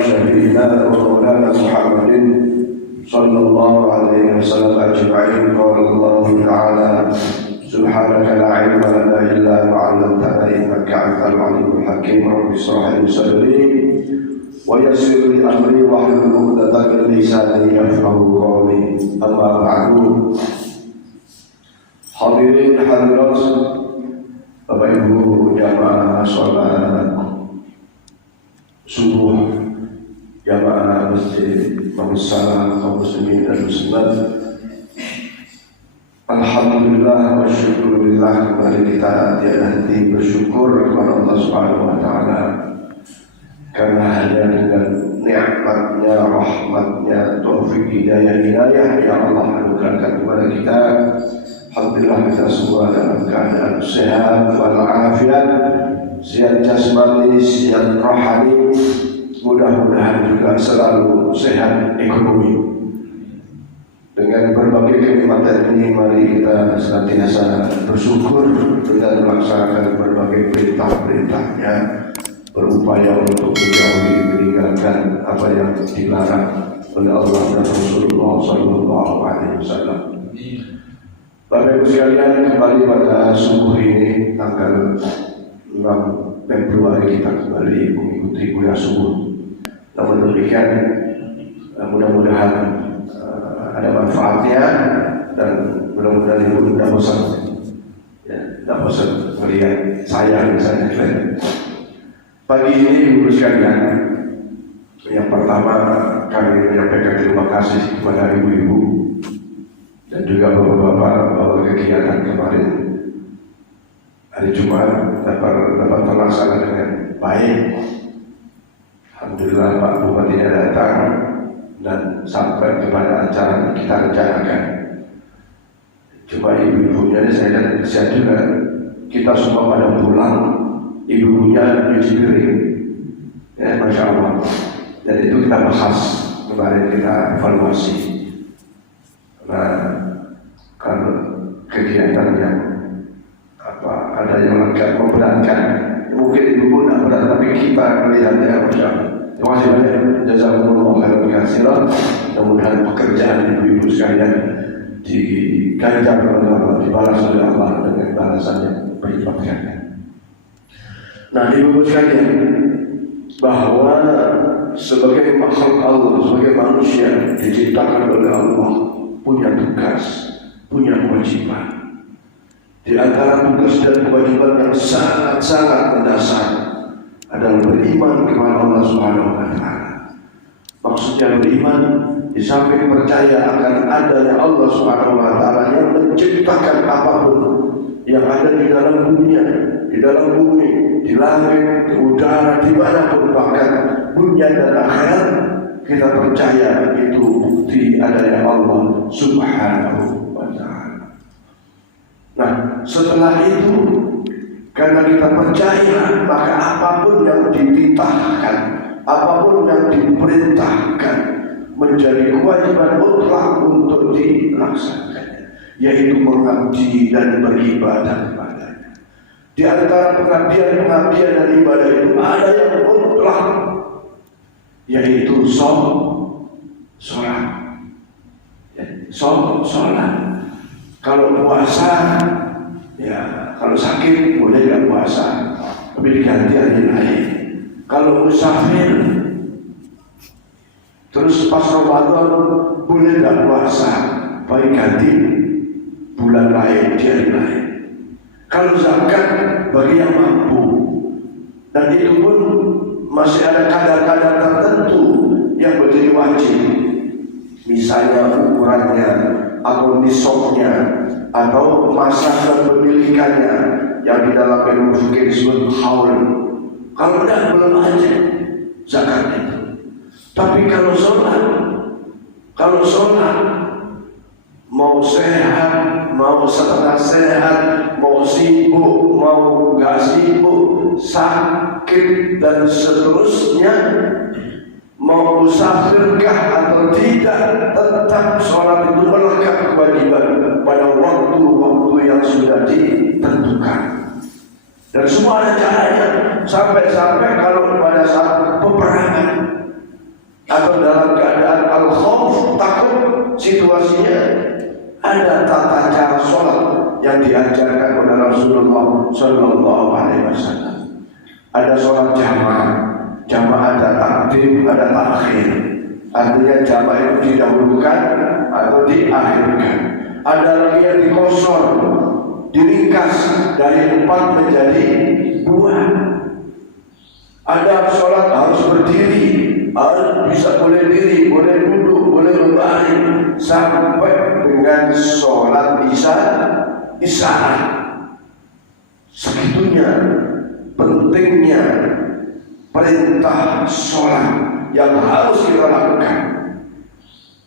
وشفيعنا ومولانا محمد صلى الله عليه وسلم أجمعين. قال الله تعالى: سبحانك لا علم لنا إلا ما علمتنا إنك أنت العليم الحكيم. رب اشرح لي صدري ويسر لي أمري واحلل عقدة من لساني يفقهوا قولي. أما بعد. Hadirin hadirat Bapak Ibu jamaah sholat subuh, jamaah masjid Mamusalah kaum muslimin dan muslimat, alhamdulillah wa syukurillah, kembali kita tiada henti bersyukur kepada Allah Subhanahu wa Ta'ala, karena hanya dengan nikmatnya, rahmatnya, taufik hidayah yang Allah anugerahkan kepada kita. Alhamdulillah kita semua dalam keadaan sehat walafiat, sehat jasmani, sehat rohani, mudah-mudahan juga selalu sehat ekonomi. Dengan berbagai kenikmatan ini, mari kita senantiasa bersyukur dan melaksanakan berbagai perintah-perintahnya, berupaya untuk menjauhi, meninggalkan apa yang dilarang oleh Allah dan Rasulullah SAW. Bapak Ibu sekalian, kembali pada subuh ini tanggal 6 Februari kita kembali mengikuti kuliah subuh. Namun demikian, mudah-mudahan ada manfaatnya dan mudah-mudahan Ibu tidak bosan, tidak bosan melihat saya misalnya. Pagi ini Ibu sekalian, yang pertama kami menyampaikan terima kasih kepada ibu-ibu dan juga bapak-bapak bahwa kegiatan kemarin hari Jumat dapat terlaksana dengan baik. Alhamdulillah Pak Bupati datang dan sampai kepada acara yang kita rencanakan. Cuma ibu-ibunya saya juga, kita semua pada pulang, ibu-ibunya cuci piring, ya Masya Allah. Dan itu kita bahas kemarin, kita evaluasi. Nah, kalau kegiatan yang ada yang agak memberatkan, mungkin ibu pun tidak berat, tapi kita melihatnya Masya Allah. Terima kasih banyak, jazakumullah khairan katsiran. Mudah-mudahan pekerjaan ibu-ibu sekalian diganjar oleh Allah, dibalas oleh Allah dengan balasan yang berlipat ganda. Nah, ibu-ibu sekalian, bahwa sebagai makhluk Allah, sebagai manusia diciptakan oleh Allah, punya tugas, punya kewajiban. Di antara tugas dan kewajiban yang sangat-sangat mendasar adalah beriman kepada Allah Subhanahu wa Ta'ala. Maksudnya beriman di samping percaya akan adanya Allah Subhanahu wa Ta'ala yang menciptakan apapun yang ada di dalam dunia, di dalam bumi, di langit, di udara, dimanapun, bahkan dunia dan akhirat. Kita percaya itu bukti adanya Allah Subhanahu wa Ta'ala. Nah, setelah itu, karena kita percaya, maka apapun yang dititahkan, apapun yang diperintahkan menjadi kewajiban mutlak untuk dilaksanakan, yaitu mengabdi dan beribadah kepadanya. Di antara pengabdian dan ibadah itu ada yang mutlak, yaitu sholat. Sholat. Kalau puasa, ya kalau sakit boleh nggak puasa, tapi diganti hari lain. Kalau musafir, terus pas Ramadan boleh nggak puasa, baik ganti bulan lain, di hari lain. Kalau zakat bagi yang mampu, dan itu pun masih ada kadar-kadar tertentu yang menjadi wajib, misalnya ukurannya atau nisabnya atau masa kepemilikannya yang di dalam ilmu fikih disebut haul. Kalau tidak, belum wajib zakat itu. Tapi kalau sholat mau sehat, mau setengah sehat, mau sibuk, mau nggak sibuk, sakit dan seterusnya, mau musafirkah atau tidak, tetap sholat itu melekat kewajiban pada waktu-waktu yang sudah ditentukan. Dan semua ada caranya. Sampai-sampai kalau pada saat peperangan atau dalam keadaan al-khawf, takut situasinya, ada tata cara sholat yang diajarkan oleh Rasulullah Sallallahu Alaihi Wasallam. Ada sholat jamaah ada takdim, ada takhir. Artinya jamaah itu didahulukan atau diakhirkan. Ada lagi yang dikosor, diringkas dari 4 menjadi 2. Ada sholat harus berdiri, harus bisa boleh diri, boleh duduk, boleh berbaring, sampai dengan sholat isya. Segitunya pentingnya perintah sholat yang harus kita lakukan.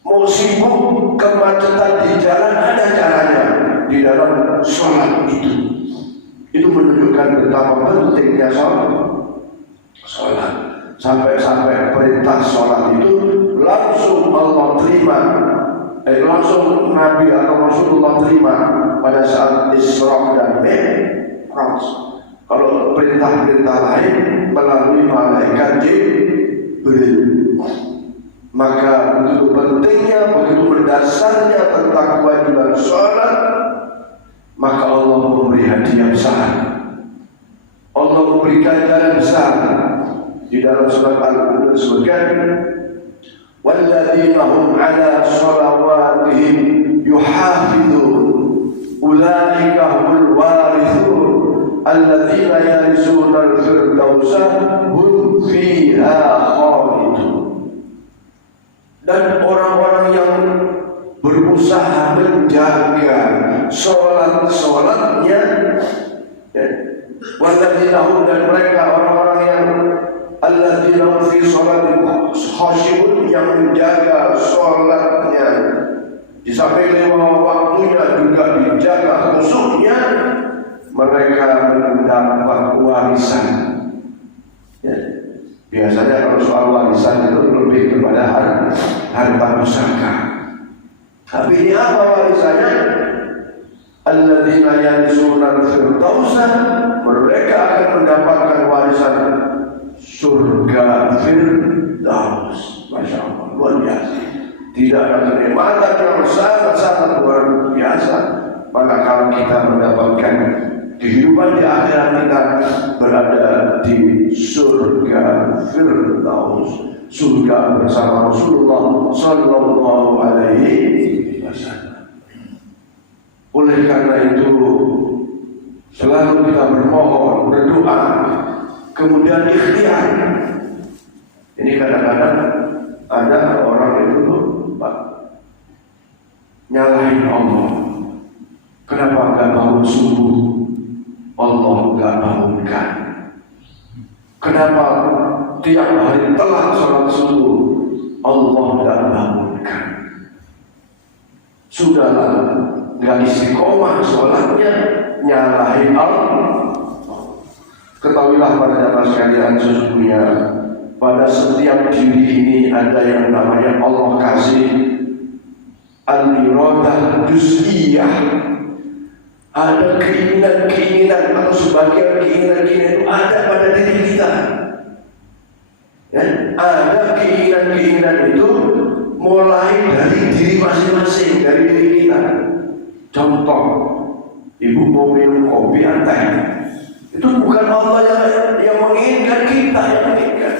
Mau sibuk kemacetan di jalan, ada caranya di dalam sholat itu. Itu menunjukkan betapa pentingnya sholat. Sampai-sampai perintah sholat itu langsung Allah terima, langsung Nabi atau Rasulullah terima pada saat Isra dan Mi'raj. Kalau perintah-perintah lain melalui malaikat Jibril. Maka begitu pentingnya, begitu mendasarnya tentang kewajiban sholat, maka Allah memberi hadiah besar. Allah memberi ganjaran besar. Di dalam surat Al-Qur'an disebutkan, walladzina hum 'ala shalawatihim yuhafizun ulaika humul warithun alladzina yarisuna al-firdausa hum fiha khalidun. Dan orang-orang yang berusaha menjaga sholat-sholatnya, walladzina hum, dan mereka orang-orang yang alladzina fi sholatihim khashi'un, yang menjaga sholatnya di samping 5 waktunya juga dijaga khusyuknya, mereka mendapat warisan. Ya. Biasanya kalau soal warisan itu lebih kepada harta pusaka. Tapi ini apa warisannya? Alladzina yarisuna al-firdausa, mereka akan mendapatkan warisan surga Firdaus. Masya Allah, luar biasa. Tidak ada kenikmatan yang sangat-sangat luar biasa. Maka kalau kita mendapatkan kehidupan di akhirat, kita berada di surga Firdaus, surga bersama Rasulullah Sallallahu Alaihi Wasallam. Oleh karena itu, selalu kita bermohon, berdoa, kemudian ikhtiar. Ini kadang-kadang ada orang itu nyalahin Allah. Kenapa gak bangun subuh? Allah gak bangunkan. Kenapa tiap hari telat sholat subuh? Allah gak bangunkan. Sudahlah, gak istiqomah sholatnya, nyalahin Allah. Ketahuilah pada jamaah sekalian, sesungguhnya pada setiap diri ini ada yang namanya Allah kasih al-iradah juz'iyah. Ada keinginan-keinginan atau sebagian keinginan-keinginan itu ada pada diri kita. Ya, ada keinginan-keinginan itu mulai dari diri masing-masing, dari diri kita. Contoh, ibu mau minum kopi atau teh, itu bukan Allah yang menginginkan, kita yang menginginkan.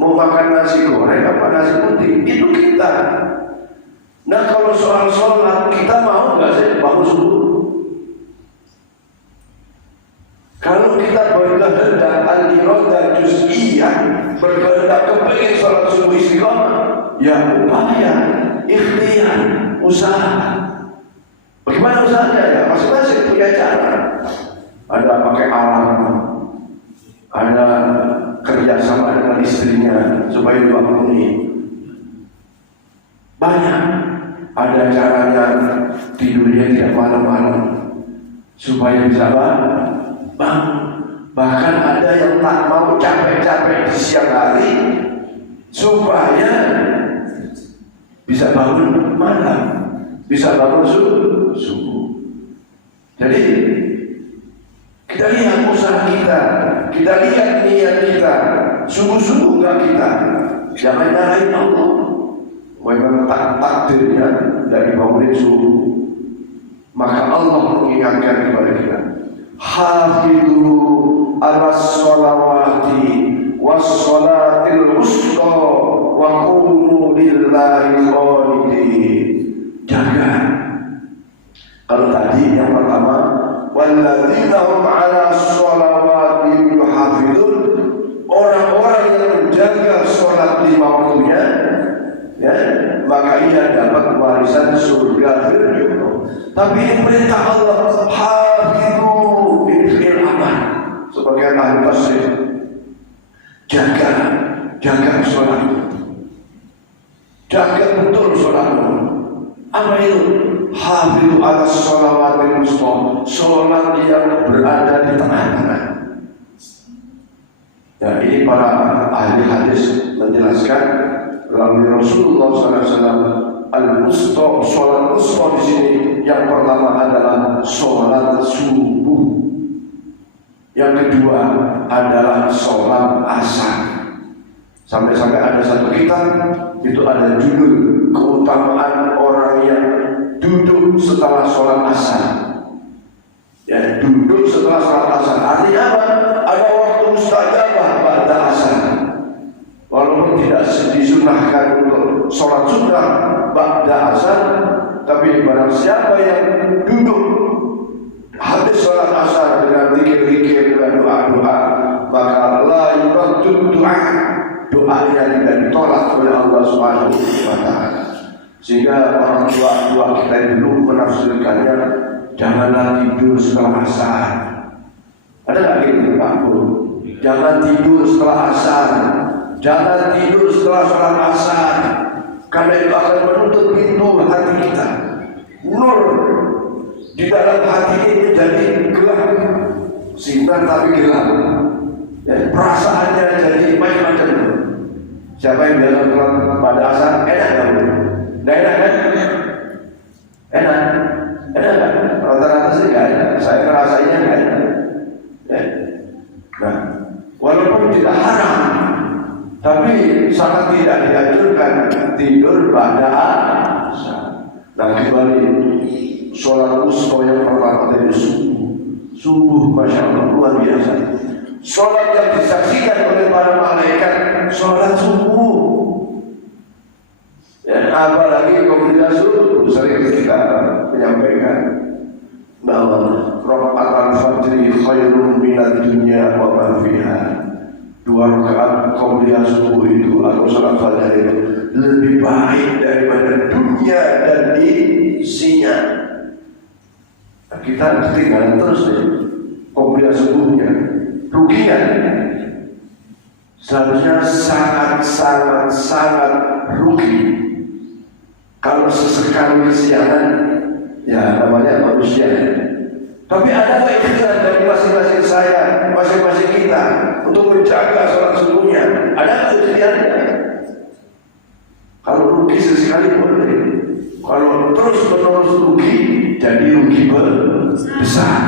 Mau makan nasi goreng apa nasi putih, itu kita. Nah, kalau soal sholat, kita mau nggak sih bangun subuh? Kalau kita berkehendak al-iradah juz'iyah, berkehendak kepingin sholat subuh istiqomah, ya upaya, ikhtiar, usaha. Bagaimana usahanya ya? Masing-masing punya cara. Ada pakai alarm, ada kerjasama dengan istrinya supaya dibangunin. Banyak. Ada caranya tidurnya tidak malam-malam supaya bisa bangun. Bahkan ada yang tak mau capek-capek di siang hari supaya bisa bangun malam, bisa bangun subuh. Jadi kita lihat usaha kita lihat niat kita, sungguh-sungguh enggak kita. Jangan nyalahin Allah. Memang takdirnya dari bangunin subuh. Maka Allah mengingatkan kepada kita, hafidhu ala sholawati was sholatil wusta wa qumu lillahi qanitin. Jaga. Kalau tadi yang pertama, walladzina hum ala sholawati yuhafidun, orang-orang yang menjaga sholat lima waktunya, ya, maka ia dapat warisan surga firdaus. Tapi ini perintah Allah, hafidhu bil amal. Sebagai ahli tafsir, jaga sholat, jaga betul sholatmu. Apa itu? Hafidhu ala sholawatil wusta, sholat yang berada di tengah-tengah. Ya, ini para ahli hadis menjelaskan melalui Rasulullah SAW, al-wusta, sholat wusta di sini yang pertama adalah sholat subuh, yang kedua adalah sholat asar. Sampai-sampai ada satu kitab itu ada judul keutamaan orang yang duduk setelah sholat asar. Ya, duduk setelah sholat asar artinya apa? Ada waktu mustajabah pada asar. Walaupun tidak disunahkan untuk sholat sunnah ba'da asar, tapi barang siapa yang duduk habis sholat asar dengan zikir-zikir dan doa-doa, maka la yuraddu doa, doanya tidak ditolak oleh Allah Subhanahu wa taala. Sehingga orang tua kita dulu menafsirkannya, janganlah tidur setelah asar. Ada nggak gitu Pak Bu? Jangan tidur setelah asar, jangan tidur setelah sholat asar, karena itu akan menutup pintu hati kita. Nur di dalam hati ini jadi gelap, sinar tapi gelap. Ya, perasaannya jadi macam-macam. Siapa yang biasa sholat pada asar enak nggak? Nggak enak kan? Enak kan? Rata-rata sih nggak enak. Saya ngerasainnya nggak enak. Nah, walaupun tidak haram, tapi sangat tidak dianjurkan tidur pada asar. Nah, kecuali sholat wusta yang pertama dari subuh, masya Allah, luar biasa. Sholat yang disaksikan oleh para malaikat, sholat subuh. Dan apalagi komunitas subuh, sering kita menyampaikan bahwa raka'atul fajri khairun minad dunya wa ma fiha. 2 rakaat qobliyah subuh itu atau salat fajar itu lebih baik daripada dunia dan isinya. Kita ketinggalan terus deh qobliyah subuhnya, rugian. Seharusnya sangat rugi kalau sesekali kesiangan, ya namanya manusia. Tapi ada keinginan dari masing-masing saya, masing-masing kita untuk menjaga sholat subuhnya? Ada keinginannya. Kalau rugi sesekali boleh. Kalau terus-menerus rugi, jadi rugi besar.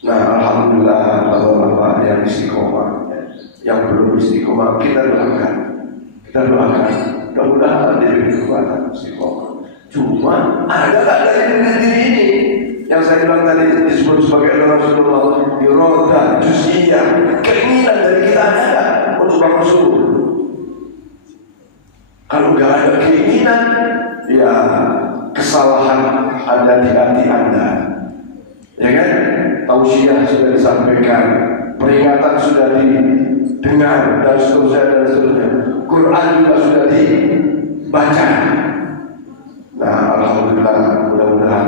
Nah, alhamdulillah bapak-bapak yang istiqomah, yang belum istiqomah kita doakan. Mudah-mudahan diberi kekuatan istiqomah. Cuma ada tak dari diri ini yang saya bilang tadi disebut sebagai Rasulullah iroda juz'iyah, keinginan dari kita ada untuk bangun subuh. Kalau nggak ada keinginan, ya kesalahan ada di hati Anda, ya kan? Tausiah sudah disampaikan, peringatan sudah didengar dan seterusnya. Quran juga sudah dibaca. Nah, alhamdulillah, mudah-mudahan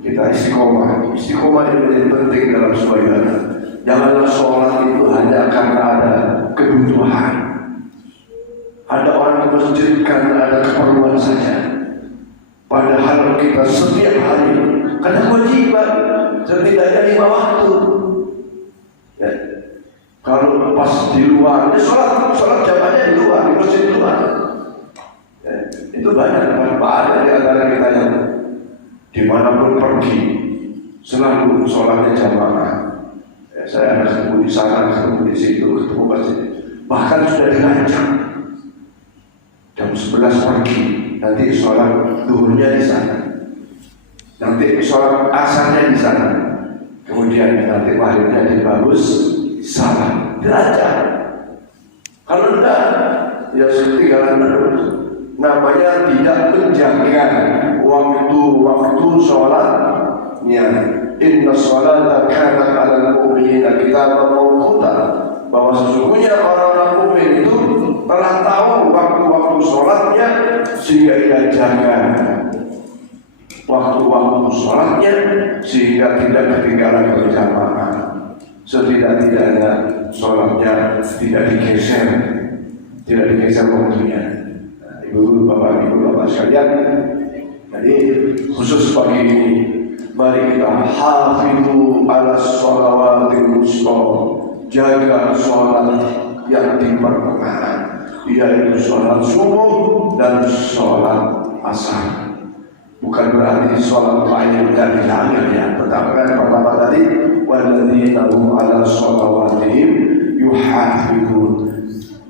kita istiqomah. Istiqomah itu menjadi penting dalam sebuah ibadah. Janganlah sholat itu hanya karena ada kebutuhan. Ada orang ke masjid karena ada keperluan saja. Padahal kita setiap hari karena kewajiban setidaknya 5 waktu. Kalau pas di luar, sholat jamaahnya di luar, di masjid di luar. Ya, itu banyak di antara kita yang dimanapun pergi selalu sholatnya jamaah. Ya, saya ada ketemu di sana, ketemu di situ, ketemu masjid. Bahkan sudah dirancang jam 11 pagi nanti sholat duhurnya di sana, nanti sholat asarnya di sana, kemudian nanti maghribnya di bagus salah dirancang. Kalau enggak, ya ketinggalan terus. Namanya tidak menjaga waktu sholatnya. Inna sholata kanat 'alal mu'minina kitaban mawquta. Bahwa sesungguhnya orang-orang mukmin itu telah tahu waktu-waktu sholatnya sehingga ia jaga waktu-waktu sholatnya sehingga tidak ketinggalan berjamaah. Setidak-tidaknya sholatnya tidak digeser waktunya. Ibu bapak sekalian, jadi khusus pagi ini mari kita hafizu ala sholawatil wusta, jaga sholat yang di pertengahan, yaitu sholat subuh dan sholat asar. Bukan berarti sholat lain dan hilangnya ya, tetapi kan pertama tadi walladzina hum ala sholawatihim yuhafizun,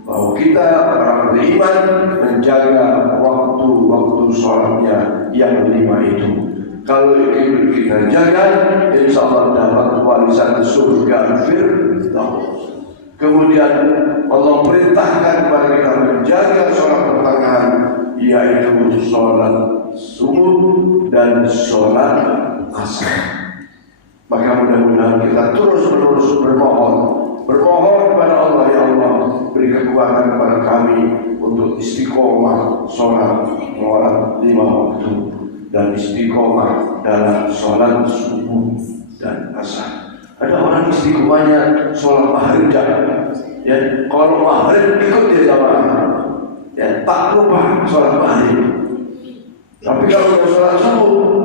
bahwa kita orang beriman menjaga waktu-waktu sholatnya yang 5 itu. Kalau itu kita jaga, insya Allah dapat warisan surga firdaus. Kemudian Allah perintahkan kepada kita menjaga sholat pertengahan, yaitu sholat subuh dan sholat asar. Maka mudah-mudahan kita terus-menerus bermohon kepada Allah, ya Allah beri kekuatan kepada kami untuk istiqomah sholat 5 waktu dan istiqomah dalam sholat subuh dan asar. Ada orang istiqomahnya sholat maghrib ya, kalau maghrib ikut dia jamaah, ya tak lupa sholat maghrib. Tapi kalau sholat subuh,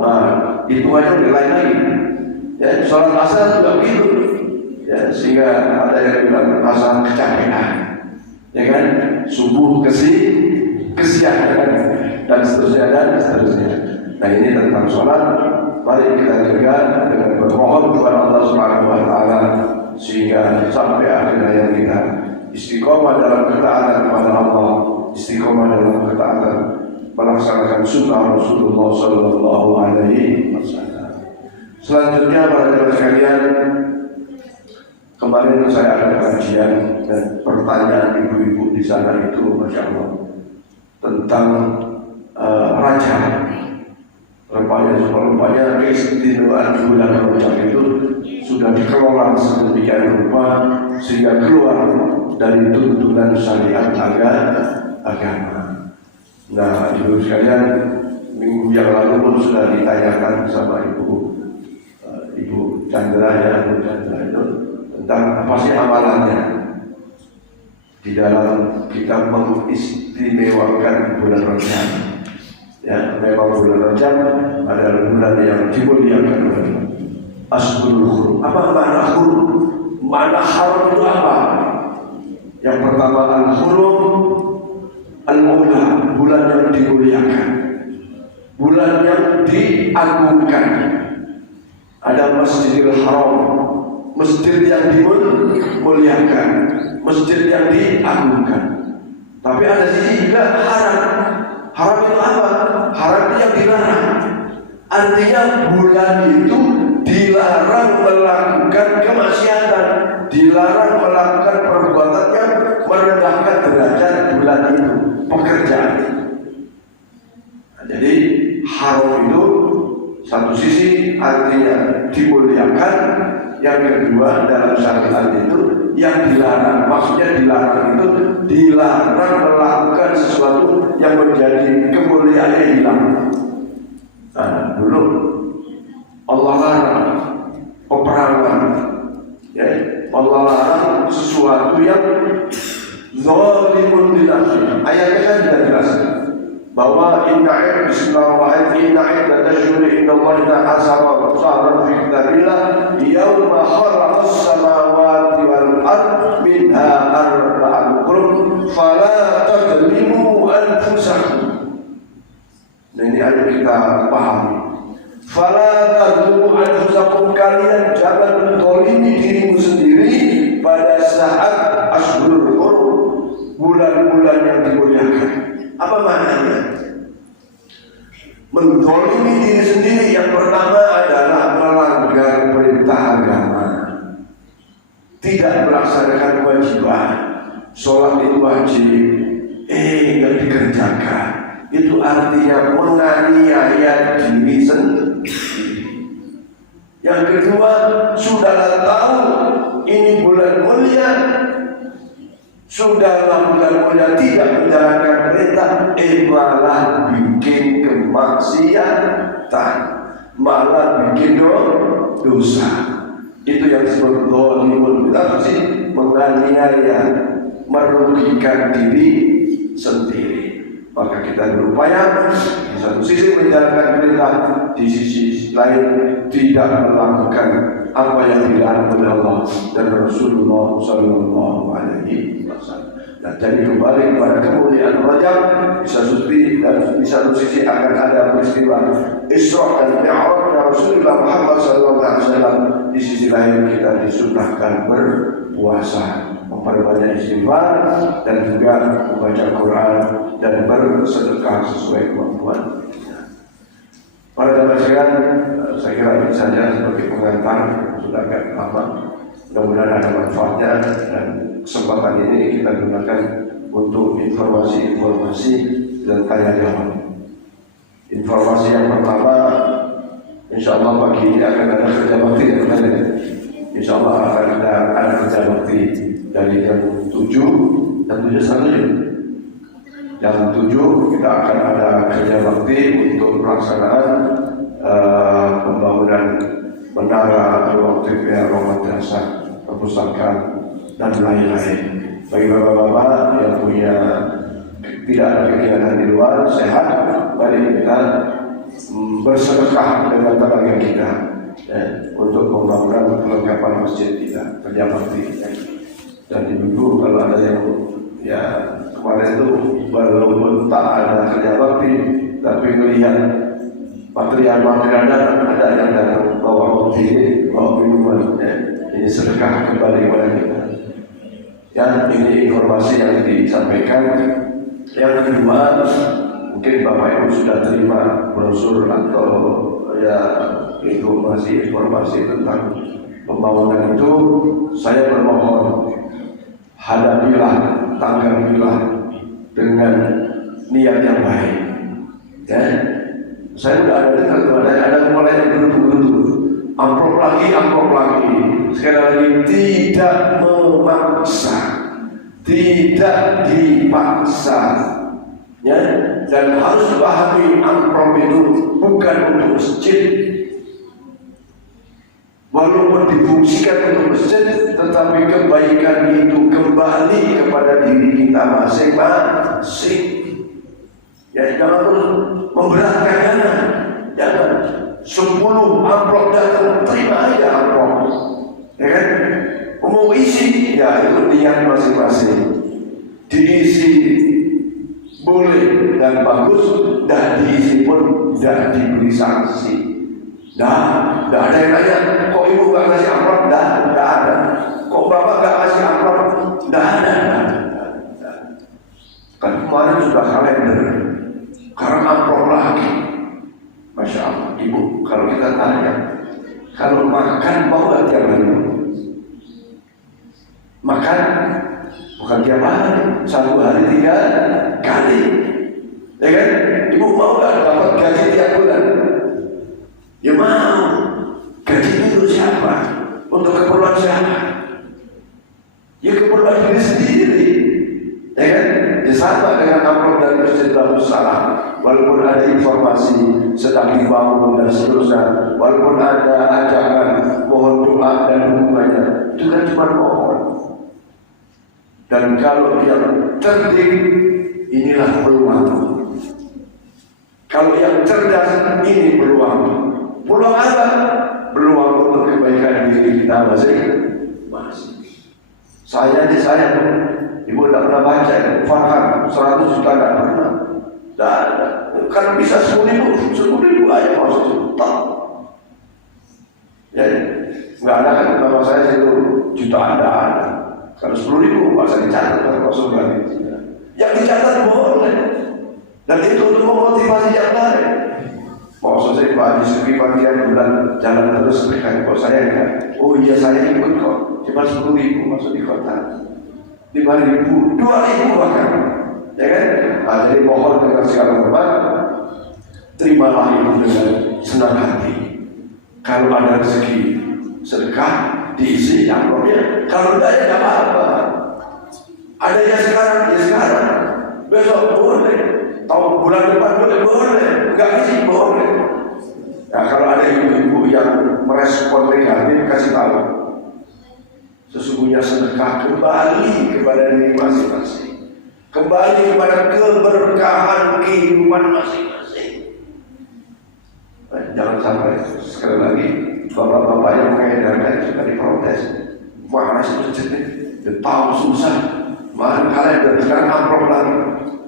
hitungannya lain lagi. Ya, sholat asar juga begitu. Ya, sehingga ada yang bilang asar kecapean, ya kan? Subuh kesiangan dan seterusnya. Nah, ini tentang sholat. Mari kita jaga dengan bermohon kepada Allah Subhanahu Wa Taala sehingga sampai akhir hayat kita istiqomah dalam ketaatan kepada Allah, istiqomah dalam ketaatan melaksanakan sunnah Rasulullah Sallallahu Alaihi Wasallam. Selanjutnya para jemaah sekalian, kemarin saya ada kajian dan pertanyaan ibu-ibu di sana itu, masya Allah, tentang raja. Rupanya keistimewaan bulan Rajab itu sudah dikelola sedemikian rupa sehingga keluar dari tuntunan syariat agama. Nah, ibu sekalian, minggu yang lalu pun sudah ditanyakan sama Ibu Chandra itu tentang apa sih amalannya di dalam kita mengistimewakan bulan Rajab. Ya, memang bulan Rajab adalah bulan yang dimuliakan oleh Ashhurul Hurum. Apa makna hurum? Makna haram itu apa? Yang pertama al-hurum al-ula, bulan yang dimuliakan, bulan yang diagungkan. Ada Masjidil Haram, masjid yang dimuliakan, masjid yang diagungkan. Tapi ada sisi juga haram. Haram itu apa? Haram itu yang dilarang. Artinya bulan itu dilarang melakukan kemaksiatan, dilarang melakukan perbuatan yang merendahkan derajat bulan itu, pekerjaan. Nah, jadi haram itu satu sisi artinya dimuliakan, yang kedua dalam syariat itu yang dilarang, maksudnya dilarang itu dilarang melakukan sesuatu yang menjadi kemuliaannya hilang. Nah, dulu Allah larang peperangan, ya, Allah larang sesuatu yang zalimun li nafsihi. Ayatnya kan sudah jelas bahwa bismillahirrahmanirrahim inna tashhuri inna Allah ta'ala fi kitabillah yawma khalaqas samawati wal ard fala tadlimu anfusakum. Nah, ini ada kita pahami. Fala tadlimu anfusakum, kalian jangan menzalimi dirimu sendiri pada saat Ashhurul Hurum, bulan-bulan yang dimuliakan. Apa maknanya? Menzalimi diri sendiri yang pertama adalah melanggar perintah agama, tidak melaksanakan kewajiban. Sholat itu wajib, nggak dikerjakan. Itu artinya menganiaya diri sendiri. Yang kedua, sudahlah tahu ini bulan mulia, sudahlah bulan mulia tidak menjalankan perintah, malah bikin kemaksiatan, malah bikin dosa. Itu yang disebut dzalimun. Apa sih? Menganiaya, merugikan diri sendiri. Maka kita berupaya di satu sisi menjalankan perintah, di sisi lain tidak melakukan apa yang dilarang oleh Allah dan Rasulullah Sallallahu Alaihi Wasallam. Dan jadi kembali kepada kemuliaan Rajab, di satu sisi akan ada peristiwa Isra dan Mi'raj Rasulullah Muhammad Sallallahu Alaihi Wasallam. Di sisi lain kita disunahkan berpuasa, memperbanyak istighfar dan juga membaca Quran dan bersedekah sesuai kemampuan. Para jamaah sekalian, saya kira ini saja sebagai pengantar, sudah agak lama. Mudah-mudahan ada manfaatnya dan kesempatan ini kita gunakan untuk informasi-informasi dan tanya jawab. Informasi yang pertama, insya Allah pagi ini akan ada kerja bakti yang lain. Insya Allah akan ada kerja bakti dari jam 7 dan 7 jam 7 kita akan ada kerja bakti untuk pelaksanaan pembangunan menara TPR madrasah, perpustakaan dan lain-lain. Bagi bapak-bapak yang punya tidak ada kegiatan di luar, sehat, mari kita bersedekah dengan tenaga kita untuk pembangunan kelengkapan masjid kita, kerja bakti. Dan ibu kalau ada yang ya kemarin itu walaupun tak ada kerja bakti, tapi melihat material-material datang, ada yang datang bawa roti, bawa minuman, ini sedekah kembali kepada kita. Yang ini informasi yang disampaikan. Yang kedua, mungkin Bapak Ibu sudah terima brosur atau ya informasi tentang pembangunan itu. Saya bermohon, hadapilah, tanggapilah dengan niat yang baik. Ya, saya sudah ada dengar ada mulai bergerutu, amplop lagi. Sekali lagi, tidak memaksa, tidak dipaksa. Ya, dan harus dipahami amplop itu bukan untuk masjid. Walaupun difungsikan untuk masjid, tetapi kebaikan itu kembali kepada diri kita masing-masing. Ya, jangan terus memberatkan dana. Jangan 10 amplop datang, terima aja amplop. Ya kan? Mau isi, ya itu niat masing-masing. Diisi boleh dan bagus, dan diisi pun tidak diberi sanksi. Tidak ada yang nanya, kok ibu gak kasih amplop? Tidak ada. Kok bapak gak kasih amplop? Tidak ada. Kan kemarin sudah kalender, sekarang amplop lagi. Masya Allah, ibu, kalau kita tanya, kalau makan mau gak tiap hari? Makan bukan tiap hari, 1 hari 3 kali. Ya kan? Ibu mau gak dapat gaji tiap bulan? Ya mau. Gaji itu siapa? Untuk keperluan siapa? Ya keperluan diri sendiri. Ya kan? Ya sama dengan amplop dari Masjid Darussalam. Walaupun ada informasi sedang dibangun dan seterusnya, walaupun ada ajakan mohon doa dan dukungannya, itu kan cuma mohon. Dan kalau yang cerdik, inilah peluang. Kalau yang cerdas, ini peluang. Peluang apa? Peluang untuk kebaikan diri kita masing-masing. Saya ibu tidak pernah baca Farhan 100 juta tidak pernah. Tidak ada. Kan bisa 10.000 aja masuk juta. Ya, nggak ada kan nama saya itu jutaan ada. Kalau 10.000 masa dicatat kalau surga. Yang dicatat boleh. Dan itu untuk memotivasi yang lain. Maksud saya Pak Haji Sugri bagian bulan jalan terus berikan kok saya enggak. Oh iya saya ikut kok. Cuma 10.000 masuk di kota. 5.000, 2.000 bahkan. Ya kan? Nah, jadi mohon dengan segala hormat, terimalah itu dengan senang hati. Kalau ada rezeki sedekah diisi amplopnya. Kalau tidak ya tidak apa-apa. Ada yang sekarang, ya sekarang. Besok boleh. Tahun bulan depan boleh. Enggak isi boleh. Nah, kalau ada ibu-ibu yang merespon negatif, kasih tahu. Sesungguhnya sedekah kembali kepada diri masing-masing, kembali kepada keberkahan kehidupan masing-masing. Jangan sampai sekali lagi bapak-bapak yang mengedarkan suka diprotes. Mana sih masjidnya? Dia tahu susah. Mana kalian sekarang amplop lagi.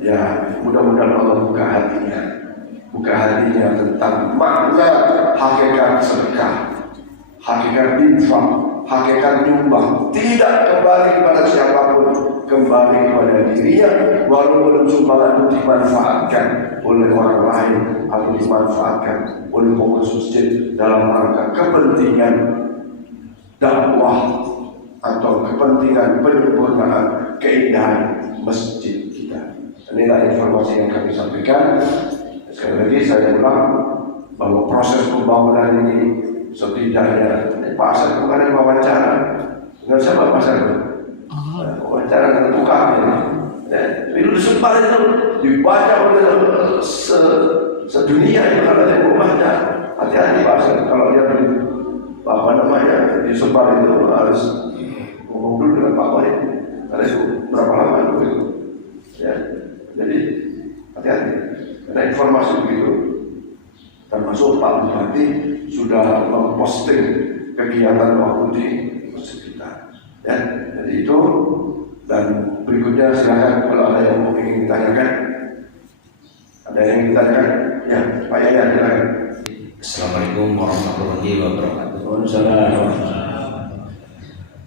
Ya mudah-mudahan Allah buka hatinya tentang makna hakikat sedekah, hakikat infak, hakikat nyumbang. Tidak kembali kepada siapapun, kembali kepada dirinya. Walaupun sumbangan itu dimanfaatkan oleh orang lain atau dimanfaatkan oleh pengurus masjid dalam rangka kepentingan dakwah atau kepentingan penyempurnaan keindahan masjid kita. Inilah informasi yang kami sampaikan. Sekali lagi saya ulang bahwa proses pembangunan ini setidaknya Pak Asad kemarin wawancara dengan siapa Pak Asad? Wawancara dengan tukang itu disebar itu dibaca oleh sedunia itu kalau dia membaca. Hati-hati Pak Asad kalau dia apa namanya disebar itu harus ngomong dulu dengan Pak Wali. Ada berapa lama itu? Ya, jadi hati-hati. Ada informasi begitu. Termasuk Pak Bupati sudah memposting kegiatan waktu di masjid kita. Ya, jadi itu. Dan berikutnya silakan kalau ada yang ingin ditanyakan. Ada yang ingin ditanyakan? Ya, Pak Yaya silakan. Assalamualaikum warahmatullahi wabarakatuh. Waalaikumsalam.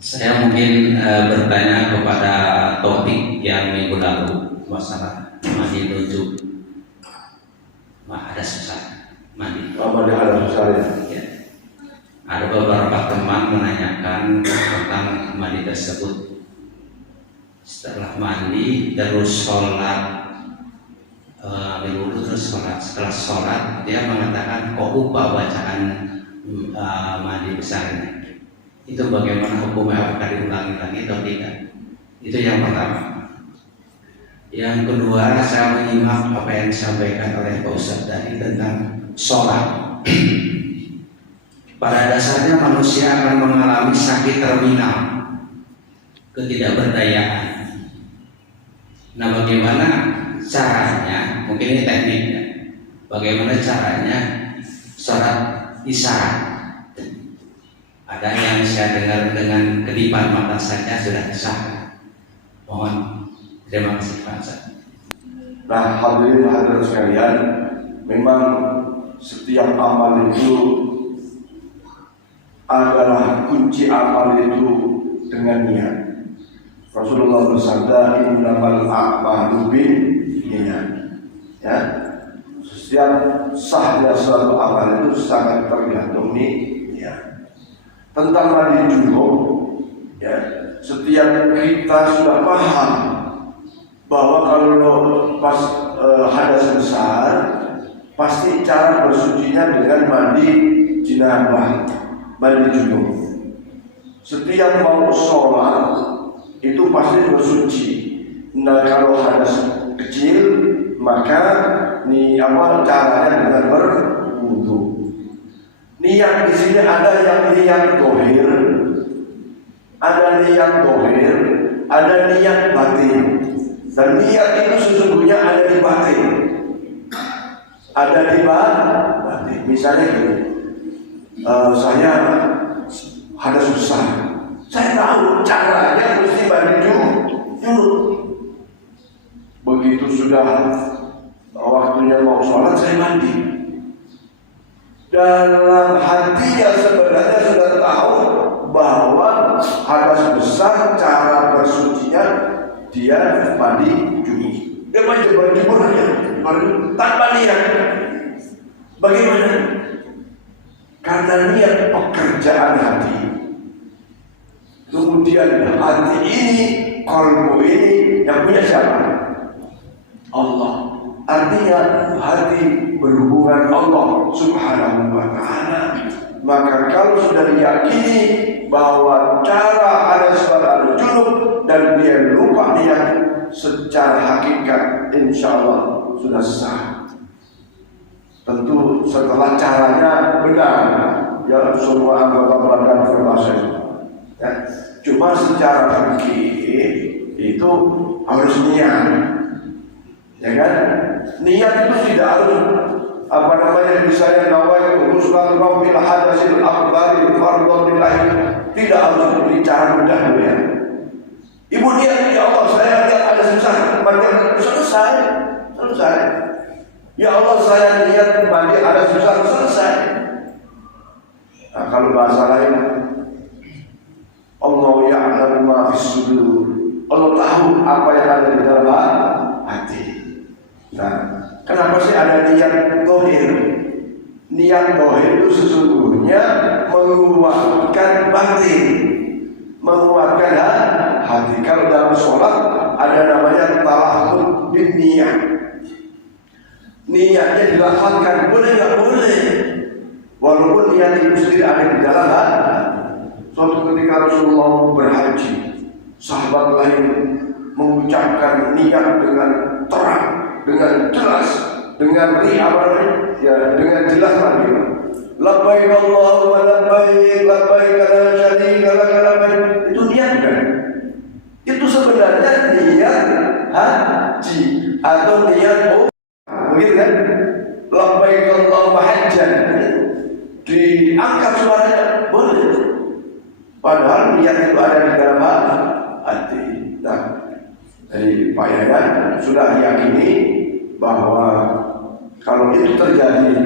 Saya mungkin bertanya kepada topik yang minggu lalu masalah mandi rujuk. Ada susah mandi. Ada susah ya. Ada beberapa teman menanyakan tentang mandi tersebut. Setelah mandi terus sholat, berwudu terus sholat. Setelah sholat dia mengatakan kok lupa bacaan mandi besar ini. Itu bagaimana hukumnya, apakah diulangi lagi atau tidak? Itu yang pertama. Yang kedua, saya menyimak apa yang disampaikan oleh Pak Ustadz tadi tentang sholat. Pada dasarnya manusia akan mengalami sakit terminal, ketidakberdayaan. Nah, bagaimana caranya? Mungkin ini tekniknya. Bagaimana caranya sholat isyarat? Ada yang saya dengar dengan kedipan mata saja sudah sah. Mohon terima kasih Pak Ustadz. Nah, hadirin hadirat sekalian, memang setiap amal itu adalah kunci amal itu dengan niat. Rasulullah bersabda, innamal a'malu binniyat. Ya, setiap sahnya suatu amal itu sangat tergantung niat. Tentang mandi junub, ya, setiap kita sudah paham bahwa kalau pas hadas besar, pasti cara bersucinya dengan mandi janabah, mandi junub. Setiap mau sholat itu pasti bersuci. Nah, kalau hadas kecil, maka caranya dengan berwudu. Niat di sini ada yang niat dohir, ada niat dohir, ada niat batin. Dan niat itu sesungguhnya ada di batin, ada di batin. Misalnya gini, saya hadas besar, Saya tahu caranya mesti mandi dulu. Begitu sudah waktunya mau sholat, saya mandi. Dalam hatinya sebenarnya sudah tahu bahwa hadas besar cara bersucinya dia mandi junub. Dia berjemur aja, tanpa niat. Bagaimana? Karena niat pekerjaan hati. Kemudian hati ini, kalbu ini yang punya siapa? Allah. Artinya hati berhubungan Allah Subhanahu wa ta'ala. Maka kalau sudah diyakini bahwa cara hadas pada junub dan dia lupa niat, secara hakikat insya Allah sudah sah. Tentu setelah caranya benar, ya semua anggota badan berproses. Ya, cuma secara fikih itu harus niat, ya kan? Niat itu tidak harus misalnya nawaitu husnal rabbil hadasil akbari fardhu lillahi, tidak harus bicara mudah ya. Ibu niat, ya Allah saya niat ada susah, maka selesai. Ya Allah saya niat mandi ada susah, selesai. Nah, kalau bahasa lain, Allah ya'lamu ma fis sudur. Allah tahu apa yang ada di dalam hati. Nah, kenapa sih ada niat dohir? Niat dohir itu sesungguhnya menguatkan batin, menguatkan hati. Kalau dalam sholat ada namanya talahud bin niat. Niatnya dilafalkan, boleh nggak boleh? Walaupun niat itu sendiri ada di dalam hati. Suatu ketika Rasulullah berhaji, sahabat lain mengucapkan niat dengan terang, dengan jelas, dengan dengan jelas lagi. Labbaik Allahumma labbaik, labbaik la syarika lak labbaik. Itu niat kan? Itu sebenarnya niat haji atau niat begitu kan? Labbaik Allahumma hajjan. Diangkat suaranya boleh. Padahal niat itu ada di dalam hati. Nah, dari Pak Yayan sudah yakini bahwa kalau itu terjadi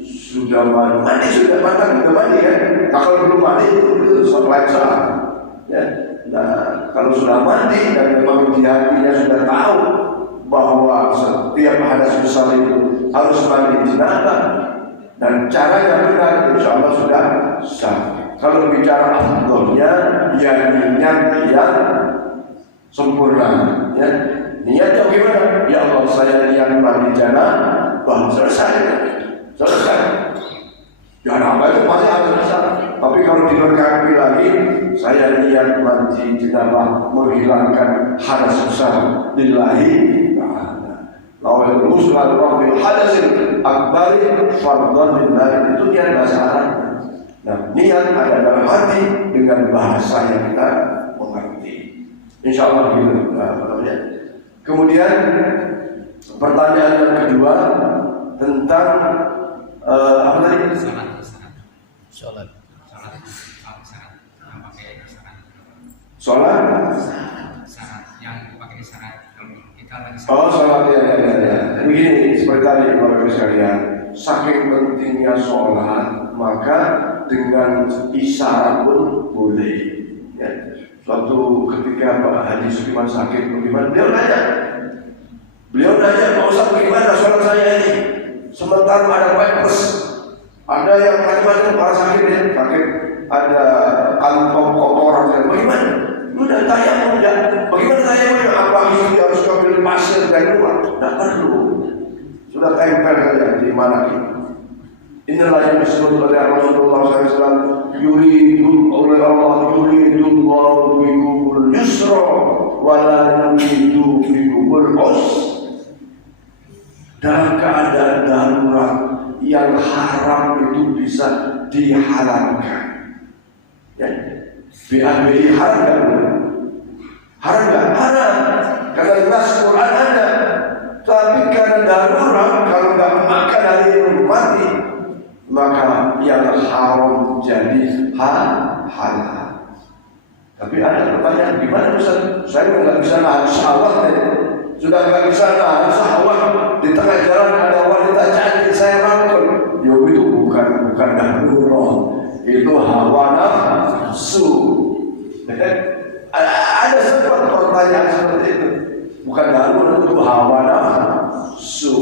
sudah mandi sudah matang sudah mandi kan? Nah, kalau belum mandi itu lain salah. Ya. Nah, kalau sudah mandi dan memang di hatinya sudah tahu bahwa setiap hadas besar itu harus mandi jenazah dan caranya benar, insya Allah sudah sah. Kalau bicara afdolnya, ya niat yang sempurna. Ya. Niatnya gimana? Ya Allah saya niat mandi janabah, selesai. Janabah itu pasti ada besar. Tapi kalau dilengkapi lagi, saya niat mandi janabah menghilangkan hadas besar lillahi ta'ala. Lawal musnal rabbil hadasil akbari fardhan lillahi, itu niat bahasa Arab. Nah, niat ada dalam hati dengan bahasa yang kita mengerti. Insya Allah gitu. Nah, kemudian pertanyaan yang kedua tentang apa tadi? Sholat. Yang pakai syarat kalau kita lagi sholat ya. Begini seperti tadi Bapak Ibu sekalian, saking pentingnya sholat maka dengan isyarat pun boleh. Ya. Suatu ketika Pak Haji Sukiman sakit, bagaimana? Beliau nanya, Pak Ustaz bagaimana sholat saya ini? Sementara ada pempes, ada yang macam-macam para sakit ya, sakit ada kantong kotoran dan bagaimana? Udah tanya enggak? Bagaimana tanya? Apa ini harus ambil pasir dari luar? Tidak perlu. Sudah tempel saja di mana ini. Inilah yang disebut oleh Rasulullah SAW, oleh Allah yuridullahu bikumul yusra wa la yuridu bikumul usra. Dalam keadaan darurat yang haram itu bisa dihalalkan. Ya, BABI haram nggak? Haram nggak? Haram. Karena nas Quran ada. Tapi karena darurat, kalau nggak makan hari ini mati, maka yang haram jadi halal. Tapi ada pertanyaan, gimana Ustaz? Saya nggak bisa nahan syahwat ya. Sudah nggak bisa nahan syahwat, di tengah jalan ada wanita cantik saya rangkul. Ya itu bukan dahulu, itu hawa nafsu. Ada sempat pertanyaan seperti itu. Bukan dahulu, itu hawa nafsu.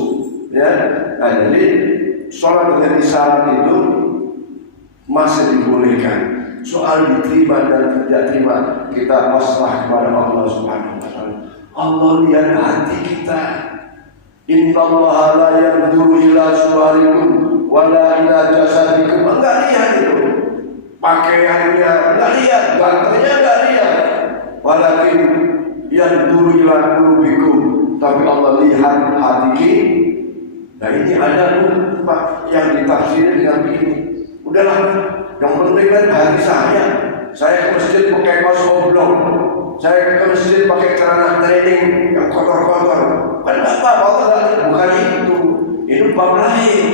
Ya, nah jadi sholat dengan isyarat itu masih dibolehkan. Soal diterima dan tidak terima kita pasrah kepada Allah Subhanahu wa taala. Allah lihat hati kita. Innallaha la yanzuru ila suwarikum wala ila jasadikum. Enggak lihat itu. Pakaiannya enggak lihat, gantengnya enggak lihat. Walakin yanzuru ila qulubikum. Tapi Allah lihat hati kita. Nah ini ada yang ditafsir dengan begini. Udahlah, yang penting kan hati saya ke masjid pakai kaos oblong, saya ke masjid pakai celana training yang kotor-kotor. Kan apa-apa, bukan itu. Itu bab lain.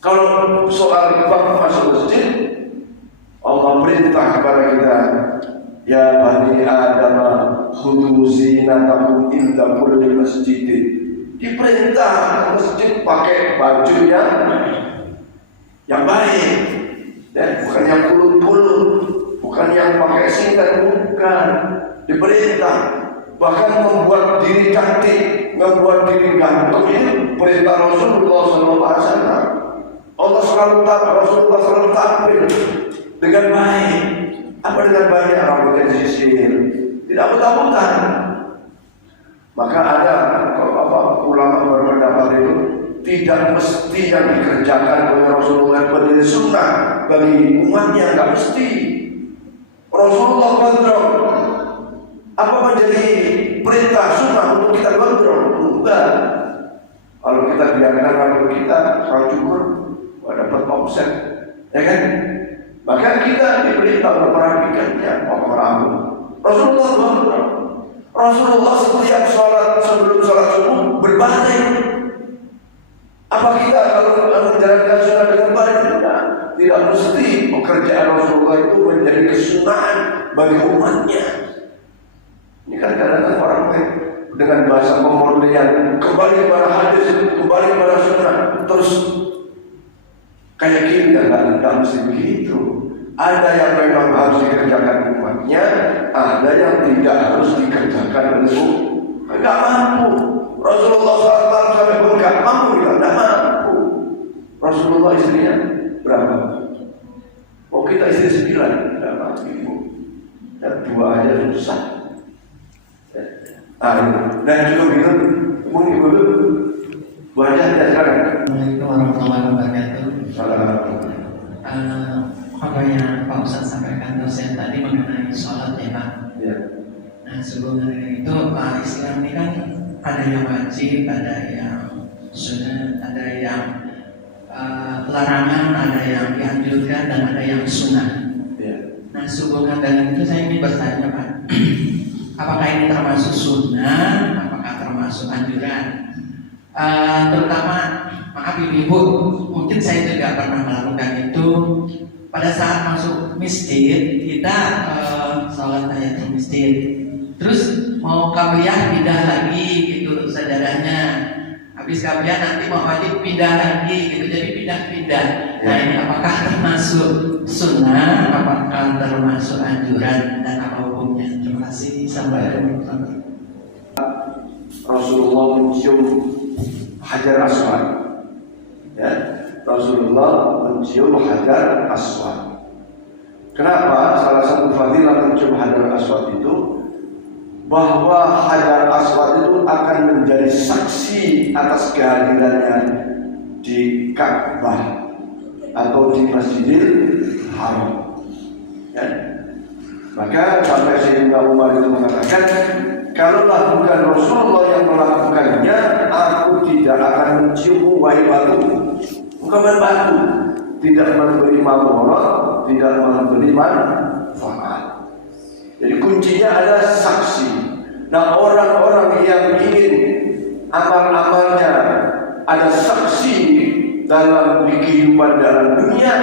Kalau soal bab masuk masjid, Allah perintah kepada kita, ya bani Adam, khudhu zinatakum inda kulli masjid. Diperintah ke masjid pakai baju yang baik, dan bukan yang pulut-pulut, bukan yang pakai singkat, bukan. Diperintah, bahkan membuat diri cantik, membuat diri ganteng, ini perintah Rasulullah SAW. Allah selalu Rasulullah selalu tampil dengan baik. Apa dengan baik? Rambutnya disisir, tidak buta-buta. Maka ada ulama berpendapat itu tidak mesti yang dikerjakan oleh Rasulullah menjadi sunnah bagi umatnya, nggak mesti. Rasulullah kontrol apa menjadi perintah sunnah untuk kita kontrol? Enggak. Kalau kita biarkan rambut kita kalau cukur, dapat omset, ya kan? Maka kita diperintah memperhatikannya, rambut. Rasulullah kontrol. Rasulullah setiap sholat sebelum sholat subuh berbalik. Apa kita kalau menjalankan sunnah dengan baik? Tidak mesti pekerjaan Rasulullah itu menjadi kesunahan bagi umatnya. Ini kan kadang-kadang orang dengan bahasa pemurnian kembali pada hadis, kembali pada sunnah, terus kayak gini tidak mesti begitu. Ada yang memang harus dikerjakan umatnya, ada yang tidak harus dikerjakan oleh umat. Enggak mampu. Rasulullah SAW sampai pun enggak mampu, tidak mampu. Rasulullah istrinya berapa? Oh kita istri 9, tidak mampu. Dan 2 aja susah. Dan juga bilang, mungkin dulu wajahnya sekarang. Assalamualaikum warahmatullahi wabarakatuh. Assalamualaikum. Yang Pak Ustadz sampaikan dosen tadi mengenai sholat ya Pak. Ya. Nah sebelum dari itu Islam ini kan ada yang wajib, ada yang sunnah, ada yang larangan, ada yang dianjurkan dan ada yang sunnah. Ya. Nah sehubungan dengan itu saya ingin bertanya Pak, apakah ini termasuk sunnah, apakah termasuk anjuran? Terutama maaf ibu, mungkin saya juga pernah melakukan itu. Pada saat masuk masjid, kita sholat tahiyatul masjid. Terus mau qabliyah pindah lagi gitu sajadahnya. Habis qabliyah nanti mau wajib pindah lagi gitu. Jadi pindah-pindah. Nah ini apakah termasuk sunnah, apakah termasuk anjuran dan apa hukumnya? Terima kasih. Sampai Rasulullah mencium Hajar Aswad. Ya. Rasulullah mencium Hajar Aswad. Kenapa? Salah satu fadilah mencium Hajar Aswad itu bahwa Hajar Aswad itu akan menjadi saksi atas kehadirannya di Ka'bah atau di Masjidil Haram. Ya. Maka sampai Sayyidina Umar itu mengatakan, kalaulah bukan Rasulullah yang melakukannya, aku tidak akan mencium wahai batu. Bukan batu, tidak memberi mamorat, tidak memberi manfaat. Jadi kuncinya ada saksi. Nah orang-orang yang ingin amal-amalnya ada saksi dalam kehidupan dalam dunia,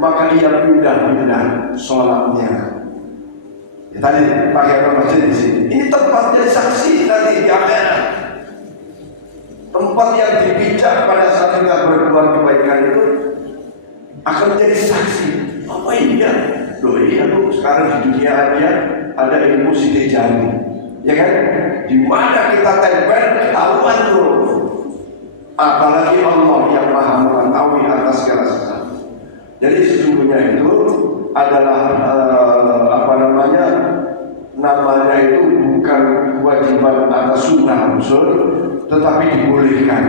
maka ia pindah-pindah sholatnya. Ya, tadi pakai masjid di sini. Ini tempat jadi saksi nanti di akhirat. Tempat yang dipijak pada saat kita berbuat kebaikan itu akan menjadi saksi. Apa ini ya? Loh iya tuh sekarang di dunia aja ada ilmu sidik jari, ya kan? Di mana kita tempel ketahuan tuh. Apalagi Allah yang maha mengetahui atas segala sesuatu. Jadi sesungguhnya itu adalah namanya itu bukan kewajiban atas sunnah usul, tetapi dibolehkan.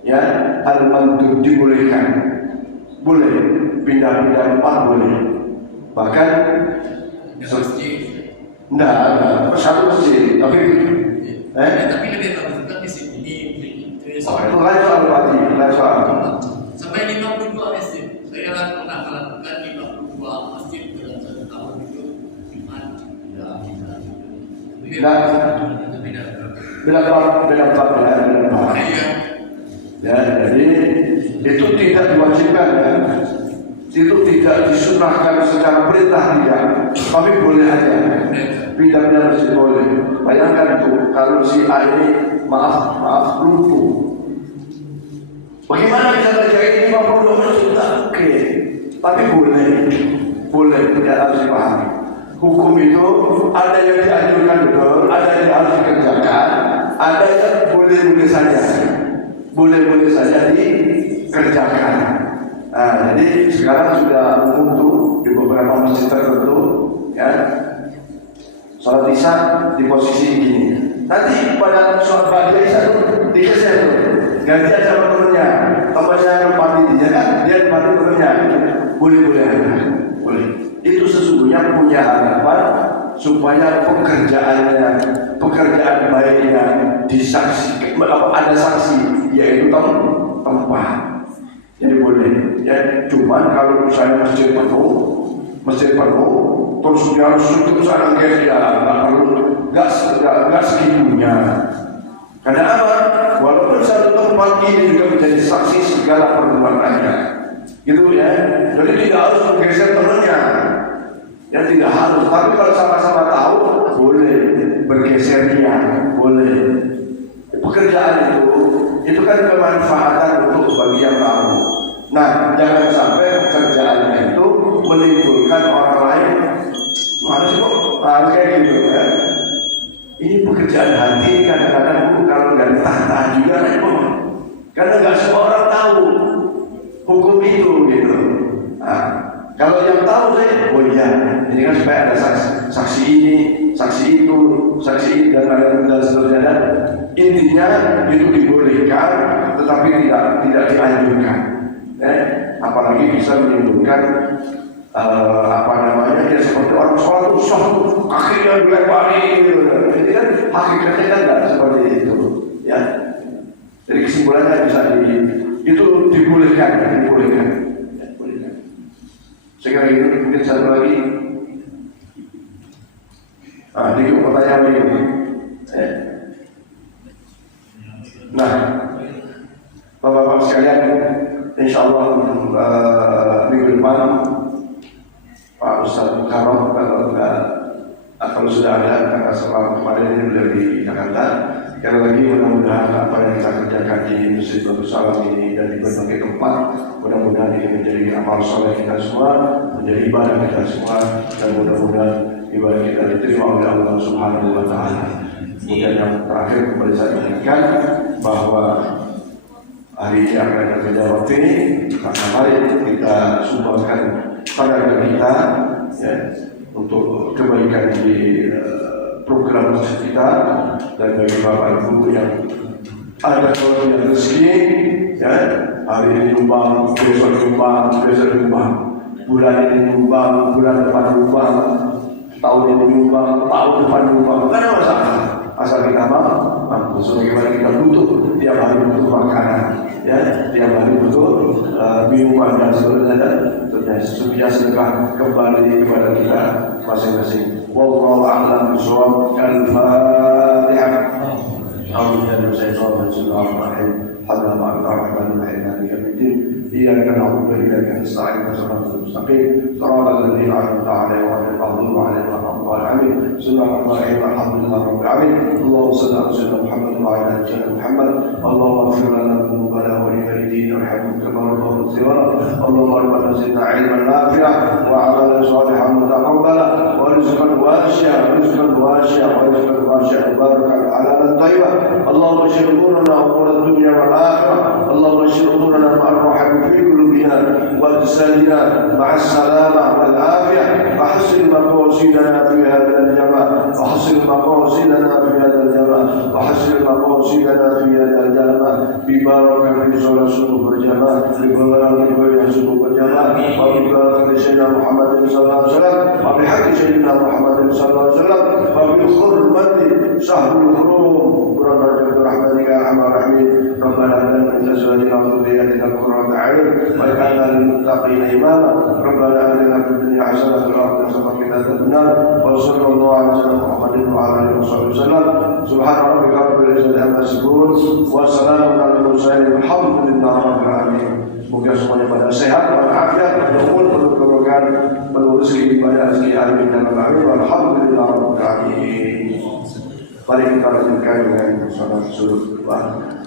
Ya, al-mandub dibolehkan. Boleh pindah-pindah tempat boleh. Bahkan enggak, satu masjid, tapi tapi lebih bagus juga di sini di itu lain soal berarti, lain soal. Sampai 52 masjid. Saya pernah melakukan 52 masjid dalam 1 tahun itu iman. Beda. Ya, jadi itu tidak diwajibkan ya. Itu tidak disunahkan secara perintah tidak, tapi boleh aja. Pindah-pindah masjid boleh. Bayangkan tuh kalau si A ini maaf lumpuh. Bagaimana bisa terjadi 52 masjid? Oke, tapi boleh tidak harus dipahami. Hukum itu ada yang dianjurkan betul, ada yang harus dikerjakan, ada yang boleh-boleh saja dikerjakan. Nah, jadi sekarang sudah umum tuh di beberapa masjid tertentu, ya, sholat isya di posisi ini. Nanti pada sholat ba'da isya tuh digeser tuh, ganti aja temennya, ya kan, dia tempati temennya, boleh boleh. Itu sesungguhnya punya harapan supaya pekerjaan baiknya disaksikan, ada saksi, yaitu tempat. Jadi boleh. Ya, cuman kalau misalnya masjid penuh, terus dia harus tutup sana guys, ya nggak segitunya. Karena apa? Walaupun satu tempat ini juga menjadi saksi segala perbuatannya, gitu ya. Jadi tidak harus menggeser temannya, ya tidak harus. Tapi kalau sama-sama tahu, boleh bergesernya, boleh. Pekerjaan itu kan kemanfaatan untuk bagi yang tahu. Nah, jangan sampai pekerjaannya itu menimbulkan orang lain. Mana sih kok kayak gitu ya? Ini pekerjaan hati kadang-kadang kalau nggak tahan juga repot. Karena nggak semua orang tahu hukum itu gitu. Nah, kalau yang tahu oh iya, ini kan supaya ada saksi ini, saksi itu, dan lain-lain dan seterusnya. Intinya itu dibolehkan, tetapi tidak dianjurkan. Apalagi bisa menimbulkan dia seperti orang sholat tuh kakinya dilempari gitu. Jadi kan hakikatnya kan tidak seperti itu, ya. Jadi kesimpulannya bisa itu dibolehkan. Sekarang itu mungkin satu lagi. Di pertanyaan ini. Nah, Bapak-bapak sekalian, insya Allah minggu depan Pak Ustadz Mukarram kalau sudah ada, karena selama kemarin ini beliau di Jakarta. Sekali lagi mudah-mudahan apa yang kita kerjakan di Masjid Batu Salam ini dan di berbagai tempat, mudah-mudahan ini menjadi amal soleh kita semua, menjadi ibadah kita semua, dan mudah-mudahan ibadah kita diterima oleh Allah Subhanahu Wa Taala. Kemudian yang terakhir kembali saya ingatkan bahwa hari ini akan ada jawab ini, maka mari kita sumbangkan pada kita, ya, untuk kebaikan di program masjid kita, dan bagi bapak ibu yang ada kelebihan rezeki, ya, hari ini nyumbang, besok nyumbang, bulan ini nyumbang, bulan depan nyumbang, tahun ini nyumbang, tahun depan nyumbang, tidak ada masalah. Asal kita mampu, sebagaimana kita butuh tiap hari butuh makanan, ya, tiap hari butuh minuman dan seterusnya, supaya sedekah kembali kepada kita masing-masing. Wallahu a'lam bishawab. Al-Fatihah. A'udzu billahi minasyaitonir rajim. Bismillahirrahmanirrahim. Alhamdulillahirabbil alamin. إياك نعبد وإياك نستعين صراط المستقيم صراط الذين أنعمت عليهم غير المغضوب عليهم ولا الضالين بسم الله الرحمن الرحيم الحمد لله رب العالمين اللهم صل على سيدنا محمد وعلى آل سيدنا محمد اللهم اغفر لنا ذنوبنا ولوالدينا وارحمهم كما ربونا صغارا اللهم ارزقنا زدنا علما نافعا وعملا صالحا متقبلا ورزقا واسعا وباركا حلالا طيبا اللهم اشف امورنا وامور الدنيا والاخره اللهم اشف امورنا مع الرحم في قلوبنا واجسادنا مع السلامه والعافيه وحسن مقاصدنا في هذا الجمال ببركه في صلاه الصبح والجماعه ببركه في الصبح والجماعه وببركه سيدنا محمد صلى الله عليه وسلم وبحق سيدنا محمد صلى الله عليه وسلم وبحرمه شهر الحرم برحمتك يا ارحم الراحمين ربنا هب لنا من ازواجنا وذرياتنا قرة اعين واجعلنا للمتقين اماما ربنا اتنا في الدنيا حسنه وفي الاخره حسنه وقنا عذاب النار وصلى الله على سيدنا محمد وعلى اله وصحبه وسلم سبحان ربك رب العزه عما يصفون وسلام على المرسلين والحمد لله رب العالمين. Semoga semuanya pada sehat, walafiat, berkumpul, berkeberkahan, penuh rezeki pada rezeki amin dan amin. Alhamdulillah rabbil alamin. Mari kita lanjutkan dengan salat sunnah.